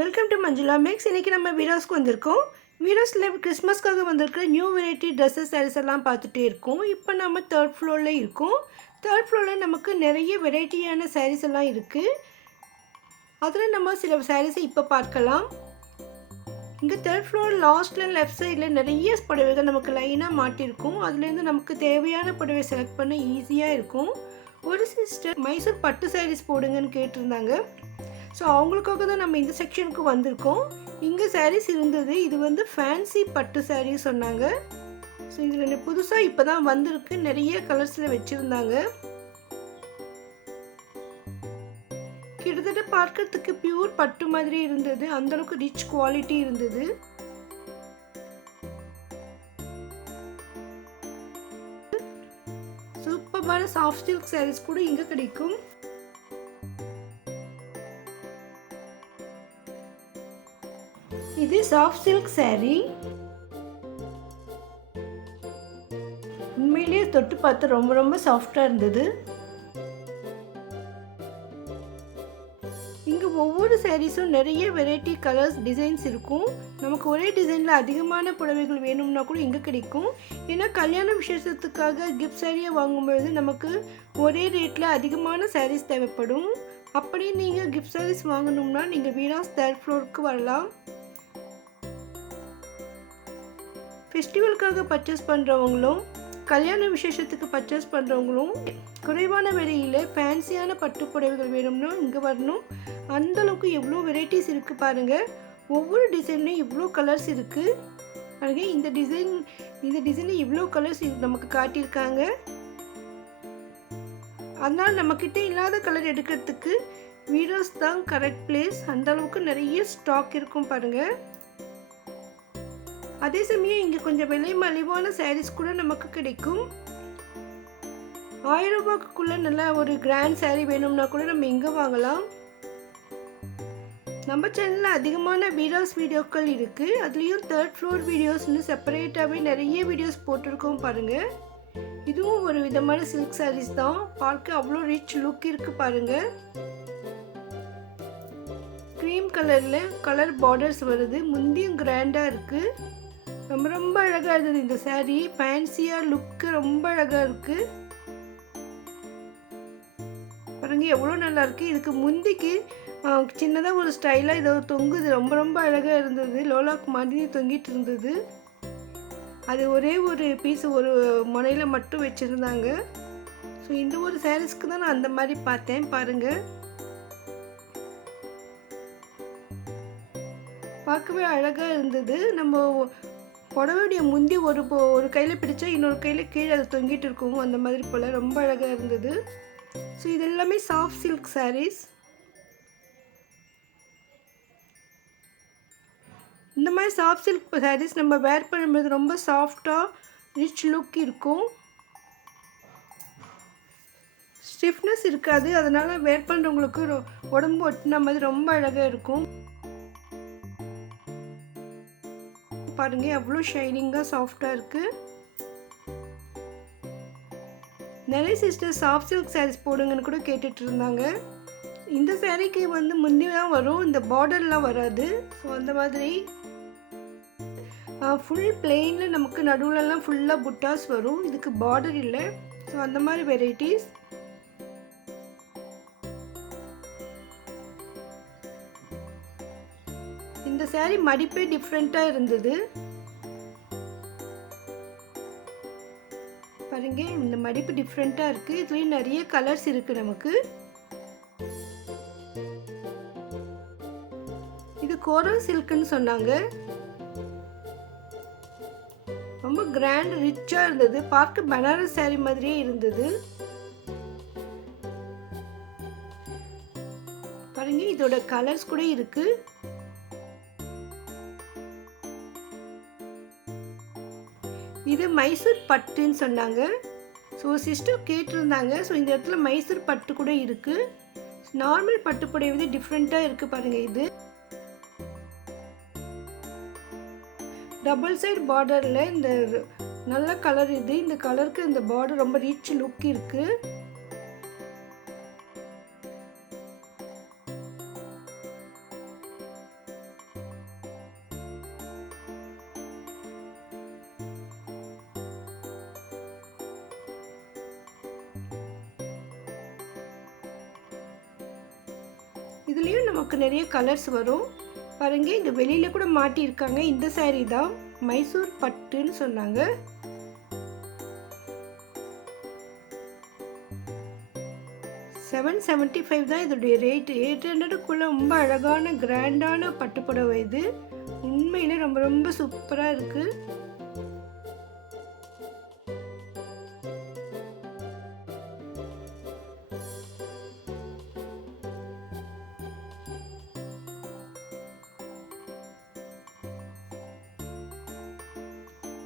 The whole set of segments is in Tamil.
Welcome to Manjula maths. இன்றைக்கி நம்ம வீடியோஸ்க்கு வந்திருக்கோம். வீடியோஸில் கிறிஸ்மஸ்க்காக வந்திருக்கிற நியூ வெரைட்டி ட்ரெஸ்ஸஸ் சாரீஸ் எல்லாம் பார்த்துட்டே இருக்கோம். இப்போ நம்ம தேர்ட் ஃப்ளோரில் இருக்கோம். தேர்ட் ஃப்ளோரில் நமக்கு நிறைய வெரைட்டியான சாரீஸ் எல்லாம் இருக்குது. அதில் நம்ம சில சாரீஸை இப்போ பார்க்கலாம். இங்கே தேர்ட் ஃப்ளோர் லாஸ்ட்டில் லெஃப்ட் சைடில் நிறைய புடவைகள் நமக்கு லைனாக மாட்டியிருக்கும். அதுலேருந்து நமக்கு தேவையான புடவை செலக்ட் பண்ண ஈஸியாக இருக்கும். ஒரு சிஸ்டர் மைசூர் பட்டு சாரீஸ் போடுங்கன்னு கேட்டிருந்தாங்க. ஸோ அவங்களுக்காக தான் நம்ம இந்த செக்ஷனுக்கு வந்திருக்கோம். இங்கே சாரீஸ் இருந்தது. இது வந்து ஃபேன்சி பட்டு சாரீ சொன்னாங்க. ஸோ இதில் புதுசாக இப்போ தான் வந்திருக்கு. நிறைய கலர்ஸில் வச்சுருந்தாங்க. கிட்டத்தட்ட பார்க்கறதுக்கு பியூர் பட்டு மாதிரி இருந்தது. அந்தளவுக்கு ரிச் குவாலிட்டி இருந்தது. சூப்பரான சாஃப்ட் சில்க் சாரீஸ் கூட இங்கே கிடைக்கும். இது சாஃப்ட் சில்க் சாரீ. உண்மையிலேயே தொட்டு பார்த்து ரொம்ப ரொம்ப சாஃப்டாக இருந்தது. இங்கே ஒவ்வொரு சாரீஸும் நிறைய வெரைட்டி கலர்ஸ் டிசைன்ஸ் இருக்கும். நமக்கு ஒரே டிசைனில் அதிகமான புடவைகள் வேணும்னா கூட இங்கே கிடைக்கும். ஏன்னா கல்யாண விசேஷத்துக்காக கிஃப்ட் சாரியை வாங்கும்பொழுது நமக்கு ஒரே ரேட்டில் அதிகமான சாரீஸ் தேவைப்படும். அப்படி நீங்கள் கிஃப்ட் சாரீஸ் வாங்கணும்னா நீங்கள் வீராஸ் தேர்ட் ஃப்ளோருக்கு வரலாம். ஃபெஸ்டிவலுக்காக பர்ச்சேஸ் பண்ணுறவங்களும் கல்யாண விசேஷத்துக்கு பர்ச்சேஸ் பண்ணுறவங்களும் குறைவான விலையில் ஃபேன்சியான பட்டு புடவைகள் வேணும்னா இங்கே வரணும். அந்தளவுக்கு எவ்வளோ வெரைட்டிஸ் இருக்குது பாருங்கள். ஒவ்வொரு டிசைன்லையும் இவ்வளோ கலர்ஸ் இருக்குது பாருங்கள். இந்த டிசைனில் இவ்வளோ கலர்ஸ் நமக்கு காட்டியிருக்காங்க. அதனால் நம்மக்கிட்ட இல்லாத கலர் எடுக்கிறதுக்கு வீடியோஸ் தான் கரெக்ட் பிளேஸ். அந்தளவுக்கு நிறைய ஸ்டாக் இருக்கும் பாருங்கள். அதே சமயம் இங்கே கொஞ்சம் விலை மலிவான சாரீஸ் கூட நமக்கு கிடைக்கும். 1000 ரூபாய்க்குள்ளே நல்லா ஒரு கிராண்ட் சாரீ வேணும்னா கூட நம்ம இங்கே வாங்கலாம். நம்ம சேனலில் அதிகமான வீடியோக்கள் இருக்குது. அதுலேயும் தேர்ட் ஃப்ளோர் வீடியோஸ்னு செப்பரேட்டாகவே நிறைய வீடியோஸ் போட்டிருக்கோம் பாருங்கள். இதுவும் ஒரு விதமான சில்க் சாரீஸ் தான். பார்க்க அவ்வளோ ரிச் லுக் இருக்குது பாருங்கள். க்ரீம் கலரில் கலர் பார்டர்ஸ் வருது. முந்தியும் கிராண்டாக இருக்குது. ரொம்ப ரொம்ப அழகாக இருந்தது இந்த சாரீ. ஃபேன்சியாக லுக்கு ரொம்ப அழகாக இருக்குது பாருங்க. எவ்வளோ நல்லா இருக்குது. இதுக்கு முந்திக்கு சின்னதாக ஒரு ஸ்டைலாக இதை தொங்குது. ரொம்ப ரொம்ப அழகாக இருந்தது. லோலாக் மாதிரி தொங்கிட்டு இருந்தது. அது ஒரே ஒரு பீஸ் ஒரு முனையில் மட்டும் வச்சுருந்தாங்க. ஸோ இந்த ஒரு சாரீஸ்க்கு தான் நான் அந்த மாதிரி பார்த்தேன் பாருங்கள். பார்க்கவே அழகாக இருந்தது. நம்ம புடவையுடைய முந்தி ஒரு கையில் பிடிச்சா இன்னொரு கையில் கீழே அது தொங்கிட்டு இருக்கும். அந்த மாதிரி போல் ரொம்ப அழகாக இருந்தது. ஸோ இது எல்லாமே சாஃப்ட் சில்க் சாரீஸ். இந்த மாதிரி சாஃப்ட் சில்க் சாரீஸ் நம்ம வேர் பண்ணும்போது ரொம்ப சாஃப்டாக ரிச் லுக் இருக்கும். ஸ்டிஃப்னஸ் இருக்காது. அதனால் வேர் பண்ணுறவங்களுக்கு உடம்பு ஒட்டின மாதிரி ரொம்ப அழகாக இருக்கும். பாருங்க எவ்வளோ ஷைனிங்காக சாஃப்டாக இருக்குது. நிறைய சிஸ்டர் சாஃப்ட் சில்க் சாரீஸ் போடுங்கன்னு கூட கேட்டுட்டு இருந்தாங்க. இந்த சாரீக்கு வந்து முந்தி தான் வரும், இந்த பார்டர்லாம் வராது. ஸோ அந்த மாதிரி ஃபுல் பிளெயினில் நமக்கு நடுவில்லாம் ஃபுல்லாக புட்டாஸ் வரும். இதுக்கு பார்டர் இல்லை. ஸோ அந்த மாதிரி வெரைட்டிஸ். இந்த சாரீ மடிப்பே டிஃப்ரெண்ட்டாக இருந்தது பாருங்க. இந்த மடிப்பு டிஃப்ரெண்ட்டாக இருக்குது. இதுலேயும் நிறைய கலர்ஸ் இருக்குது நமக்கு. இது கோரல் சில்க்குன்னு சொன்னாங்க. ரொம்ப கிராண்ட் ரிச்சாக இருந்தது. பார்க்க பனாரஸ் சாரீ மாதிரியே இருந்தது பாருங்க. இதோட கலர்ஸ் கூட இருக்குது. இது மைசூர் பட்டுன்னு சொன்னாங்க. ஸோ சிஸ்டர் கேட்டிருந்தாங்க. ஸோ இந்த இடத்துல மைசூர் பட்டு கூட இருக்குது. நார்மல் பட்டு புடவை வந்து டிஃப்ரெண்ட்டாக இருக்குது பாருங்கள். இது டபுள் சைடு பார்டரில் இந்த நல்ல கலர். இது இந்த கலருக்கு இந்த பார்டர் ரொம்ப ரிச் லுக் இருக்குது. இதுலேயும் நமக்கு நிறைய கலர்ஸ் வரும் பாருங்க. இந்த வெளியில் கூட மாட்டியிருக்காங்க. இந்த saree தான் மைசூர் பட்டுன்னு சொன்னாங்க. $775 தான் இதோடைய ரேட்டு. 800க்குள்ள ரொம்ப அழகான கிராண்டான பட்டு புடவை இது. உண்மையிலே ரொம்ப ரொம்ப சூப்பராக இருக்குது.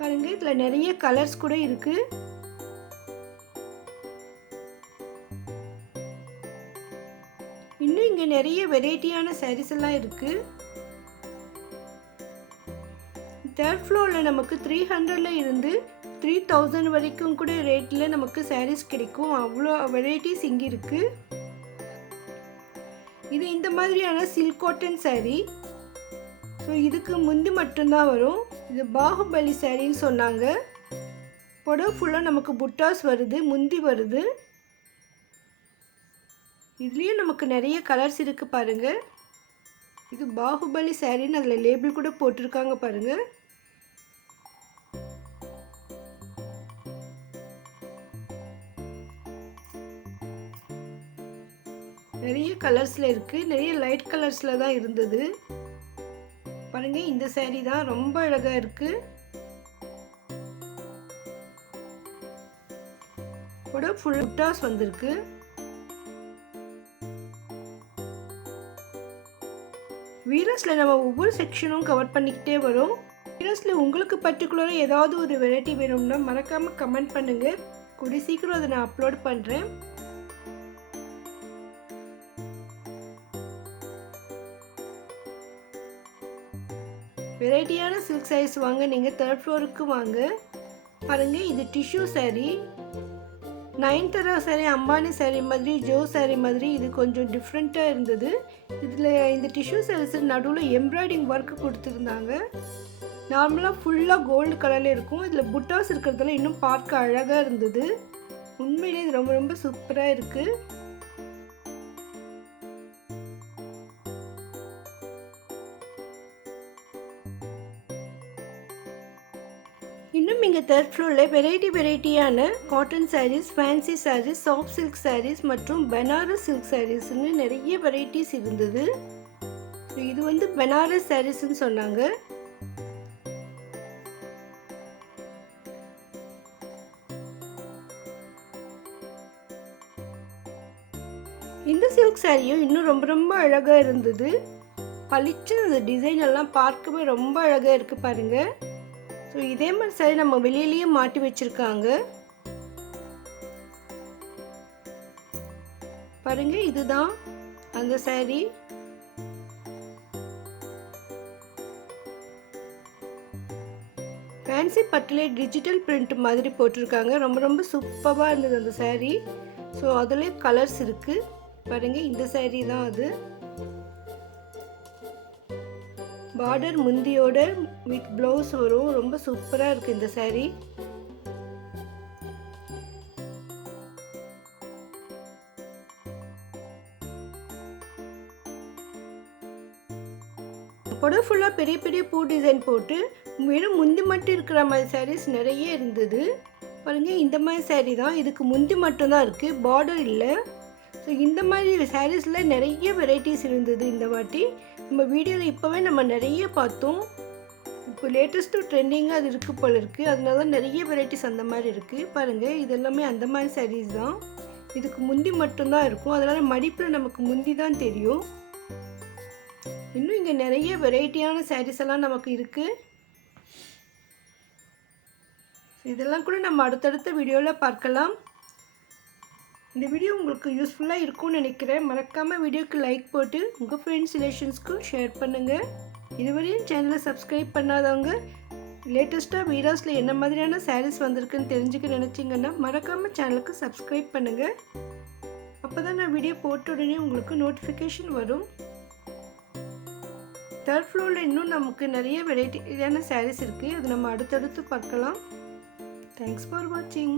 பாருங்க இதில் நிறைய கலர்ஸ் கூட இருக்கு. இன்னும் இங்கே நிறைய வெரைட்டியான சாரீஸ் எல்லாம் இருக்கு. தேர்ட் ஃப்ளோரில் நமக்கு 300ல இருந்து 3000 வரைக்கும் கூட ரேட்டில் நமக்கு சாரீஸ் கிடைக்கும். அவ்வளோ வெரைட்டிஸ் இங்கே இருக்கு. இது இந்த மாதிரியான சில்க் காட்டன் saree. ஸோ இதுக்கு முந்தி மட்டும்தான் வரும். இது பாகுபலி சாரின்னு சொன்னாங்க. புடவை ஃபுல்லாக நமக்கு புட்டாஸ் வருது, முந்தி வருது. இதுலேயும் நமக்கு நிறைய கலர்ஸ் இருக்குது பாருங்கள். இது பாகுபலி சாரின்னு அதில் லேபிள் கூட போட்டிருக்காங்க பாருங்கள். நிறைய கலர்ஸில் இருக்குது. நிறைய லைட் கலர்ஸில் தான் இருந்தது பாருங்க. இந்த saree தான் ரொம்ப அழகா இருக்கு. புடவை ஃபுல் புட்டாஸ் வந்திருக்கு. வீரஸ்ல நம்ம ஒவ்வொரு செக்ஷனும் கவர் பண்ணிக்கிட்டே வரும். வீரஸ்ல உங்களுக்கு பர்டிகுலராக ஏதாவது ஒரு வெரைட்டி வேணும்னா மறக்காம கமெண்ட் பண்ணுங்க. கூடிய சீக்கிரம் அதை நான் அப்லோட் பண்ணுறேன். வெரைட்டியான சில்க் sarees வாங்க நீங்கள் தேர்ட் ஃப்ளோருக்கு வாங்க. பாருங்கள் இது tissue saree. Nayanthara saree, Ambani saree மாதிரி, ஜோ saree மாதிரி இது கொஞ்சம் டிஃப்ரெண்ட்டாக இருந்தது. இதில் இந்த டிஷ்யூ sarees நடுவில் எம்ப்ராய்டிங் ஒர்க் கொடுத்துருந்தாங்க. நார்மலாக ஃபுல்லாக கோல்டு கலரில் இருக்கும். இதில் புட்டாஸ் இருக்கிறதுல இன்னும் பார்க்க அழகாக இருந்தது. உண்மையிலே இது ரொம்ப ரொம்ப சூப்பராக இருக்குது. இன்னும் இங்கே தேர்ட் ஃப்ளோரில் வெரைட்டியான cotton sarees, fancy sarees, soft silk sarees மற்றும் பனாரஸ் சில்க் sareesன்னு நிறைய வெரைட்டிஸ் இருந்தது. இது வந்து பனாரஸ் sareesன்னு சொன்னாங்க. இந்த சில்க் சாரியும் இன்னும் ரொம்ப ரொம்ப அழகாக இருந்தது. பளிச்சு அந்த டிசைன் எல்லாம் பார்க்கவே ரொம்ப அழகாக இருக்குது பாருங்கள். ஸோ இதே மாதிரி சாரி நம்ம வெளியிலேயே மாட்டி வச்சுருக்காங்க பாருங்க. இதுதான் அந்த சாரி. ஃபேன்சி பட்டிலே டிஜிட்டல் பிரிண்ட் மாதிரி போட்டிருக்காங்க. ரொம்ப ரொம்ப சூப்பராக இருந்தது அந்த சாரி. ஸோ அதுலேயே கலர்ஸ் இருக்குது பாருங்கள். இந்த சாரி தான் அது. பார்டர் முந்தியோட வித் ப்ளவுஸ் வரும். ரொம்ப சூப்பராக இருக்குது இந்த saree. புடவை ஃபுல்லாக பெரிய பெரிய பூ டிசைன் போட்டு வெறும் முந்தி மட்டும் இருக்கிற மாதிரி sarees நிறைய இருந்தது பாருங்கள். இந்த மாதிரி saree தான். இதுக்கு முந்தி மட்டும்தான் இருக்குது, பார்டர் இல்லை. ஸோ இந்த மாதிரி சாரீஸில் நிறைய வெரைட்டிஸ் இருந்தது இந்த வாட்டி. நம்ம வீடியோவில் இப்போவே நம்ம நிறைய பார்த்தோம். இப்போ லேட்டஸ்ட்டு ட்ரெண்டிங்காக அது இருக்குது போல் இருக்குது. அதனால தான் நிறைய வெரைட்டிஸ் அந்த மாதிரி இருக்குது பாருங்கள். இது எல்லாமே அந்த மாதிரி சாரீஸ் தான். இதுக்கு முந்தி மட்டும்தான் இருக்கும். அதனால் மடிப்பில் நமக்கு முந்தி தான் தெரியும். இன்னும் இங்கே நிறைய வெரைட்டியான சாரீஸ் எல்லாம் நமக்கு இருக்குது. இதெல்லாம் கூட நம்ம அடுத்தடுத்த வீடியோவில் பார்க்கலாம். இந்த வீடியோ உங்களுக்கு யூஸ்ஃபுல்லாக இருக்கும்னு நினைக்கிறேன். மறக்காமல் வீடியோக்கு லைக் போட்டு உங்கள் ஃப்ரெண்ட்ஸ் ரிலேஷன்ஸ்க்கும் ஷேர் பண்ணுங்கள். இதுவரையும் சேனலை சப்ஸ்கிரைப் பண்ணாதவங்க லேட்டஸ்ட்டாக வீடியோஸில் என்ன மாதிரியான சாரீஸ் வந்திருக்குன்னு தெரிஞ்சுக்க நினச்சிங்கன்னா மறக்காமல் சேனலுக்கு சப்ஸ்கிரைப் பண்ணுங்கள். அப்போ தான் நான் வீடியோ போட்ட உடனே உங்களுக்கு நோட்டிஃபிகேஷன் வரும். தேர்ட் ஃப்ளோரில் இன்னும் நமக்கு நிறைய வெரைட்டியான சாரீஸ் இருக்குது. அது நம்ம அடுத்தடுத்து பார்க்கலாம். தேங்க்ஸ் ஃபார் வாட்சிங்.